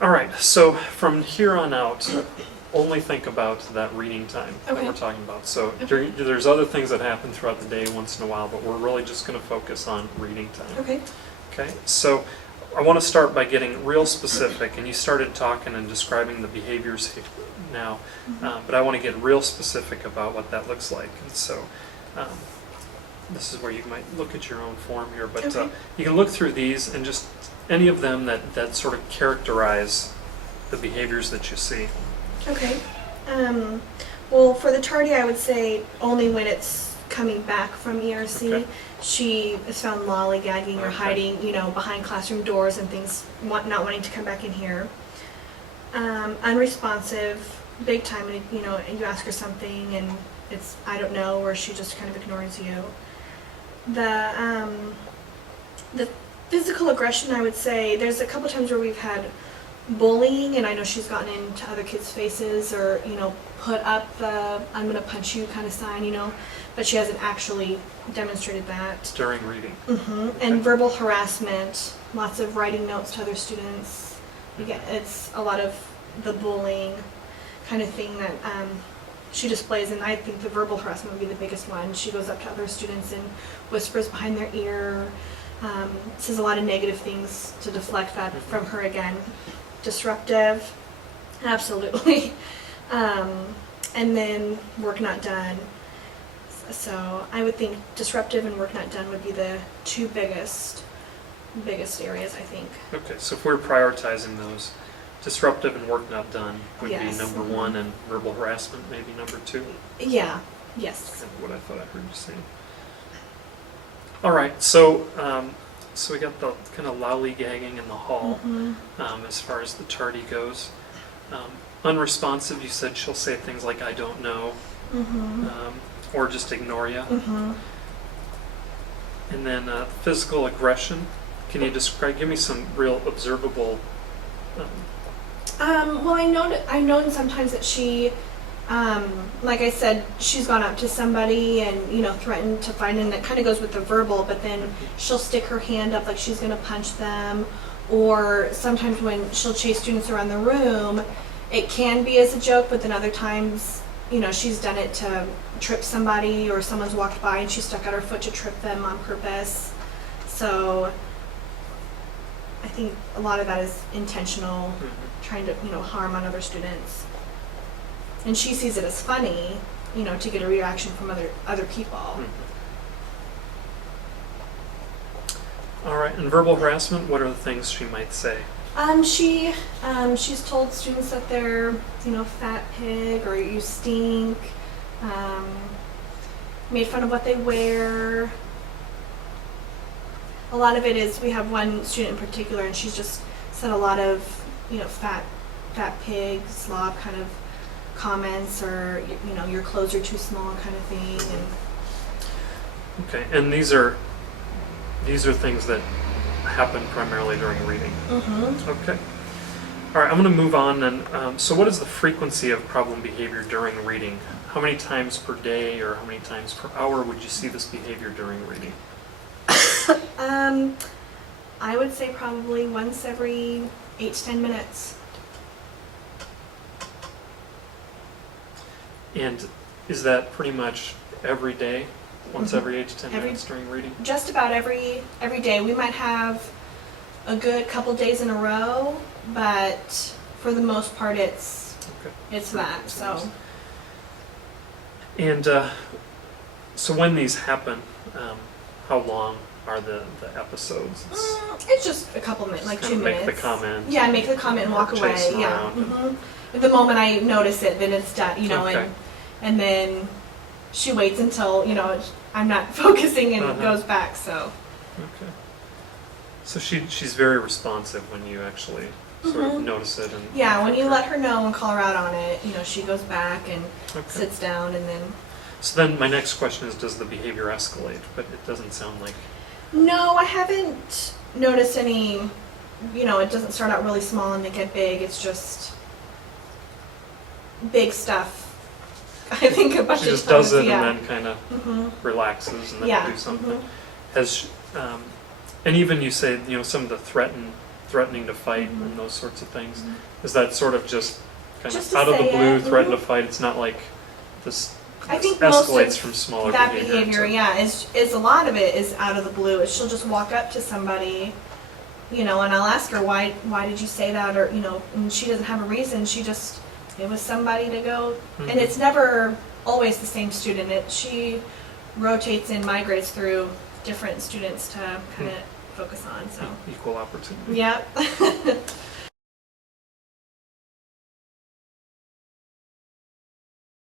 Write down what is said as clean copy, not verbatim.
All right, so from here on out, only think about that reading time that Okay. we're talking about. So Okay. there's other things that happen throughout the day once in a while, but we're really just going to focus on reading time. Okay. Okay, so I want to start by getting real specific, and you started talking and describing the behaviors now, but I want to get real specific about what that looks like. And so this is where you might look at your own form here, but Okay. you can look through these and just any of them that sort of characterize the behaviors that you see. Okay. Well, for the tardy, I would say only when it's coming back from ERC. Okay. She is found lollygagging or Okay. hiding, behind classroom doors and things, not wanting to come back in here. Unresponsive, big time, and you ask her something and it's, I don't know, or she just kind of ignores you. The physical aggression, I would say, there's a couple times where we've had bullying, and I know she's gotten into other kids' faces or, put up the I'm going to punch you kind of sign, but she hasn't actually demonstrated that. During reading. And verbal harassment, lots of writing notes to other students. Yeah, it's a lot of the bullying kind of thing that she displays, and I think the verbal harassment would be the biggest one. She goes up to other students and whispers behind their ear, says a lot of negative things to deflect that from her again. Disruptive, absolutely. And then work not done. So I would think disruptive and work not done would be the two biggest areas, I think. Okay, so if we're prioritizing those, disruptive and work not done would Yes. be number one, and verbal harassment maybe number two. Yeah, yes. Kind of what I thought I heard you saying. All right, so so we got the kind of lollygagging in the hall as far as the tardy goes. Unresponsive, you said she'll say things like "I don't know," or just ignore you. And then physical aggression. Can you describe? Give me some real observable. Well, I know sometimes that she, like I said, she's gone up to somebody and, threatened to fight, and that kind of goes with the verbal, but then she'll stick her hand up like she's going to punch them, or sometimes when she'll chase students around the room, it can be as a joke, but then other times, she's done it to trip somebody, or someone's walked by and she stuck out her foot to trip them on purpose. So I think a lot of that is intentional, trying to, harm on other students. And she sees it as funny, to get a reaction from other people. All right, and verbal harassment. What are the things she might say? She's told students that they're, fat pig or you stink. Made fun of what they wear. A lot of it is, we have one student in particular, and she's just said a lot of, fat pig, slob kind of comments, or your clothes are too small kind of thing. And Okay, and these are things that happen primarily during reading. Okay. All right, I'm going to move on. And so, what is the frequency of problem behavior during reading? How many times per day, or how many times per hour would you see this behavior during reading? I would say probably once every 8 to 10 minutes. And is that pretty much every day? Once every 8 to 10 minutes during reading? Just about every day. We might have a good couple days in a row, but for the most part it's that. So. And so when these happen, how long are the episodes? It's just a couple minutes, like 2 minutes. Make the comment. Yeah, make the comment and walk away. Chase Yeah. around The moment I notice it, then it's done. Okay. and then she waits until I'm not focusing and goes back. So. Okay. So she's very responsive when you actually sort of notice it. And Yeah, when you let her know and call her out on it, she goes back and sits down, and then. So then my next question is, does the behavior escalate? But it doesn't sound like. No, I haven't noticed any, it doesn't start out really small and then get big. It's just big stuff. I think a bunch of times. She just does it and then kind of relaxes and then do something. Has and even you say, some of the threaten threatening to fight and those sorts of things. Is that sort of just kind Just of to out of the say blue, it, threaten to fight? It's not like this, I this think most escalates of from smaller that behavior. behavior, to- yeah, is a lot of it is out of the blue. Is she'll just walk up to somebody, you know, and I'll ask her why did you say that, or you know, and she doesn't have a reason. She just it was somebody to go, and it's never always the same student. She rotates and migrates through different students to kind of focus on. So Equal opportunity. yep.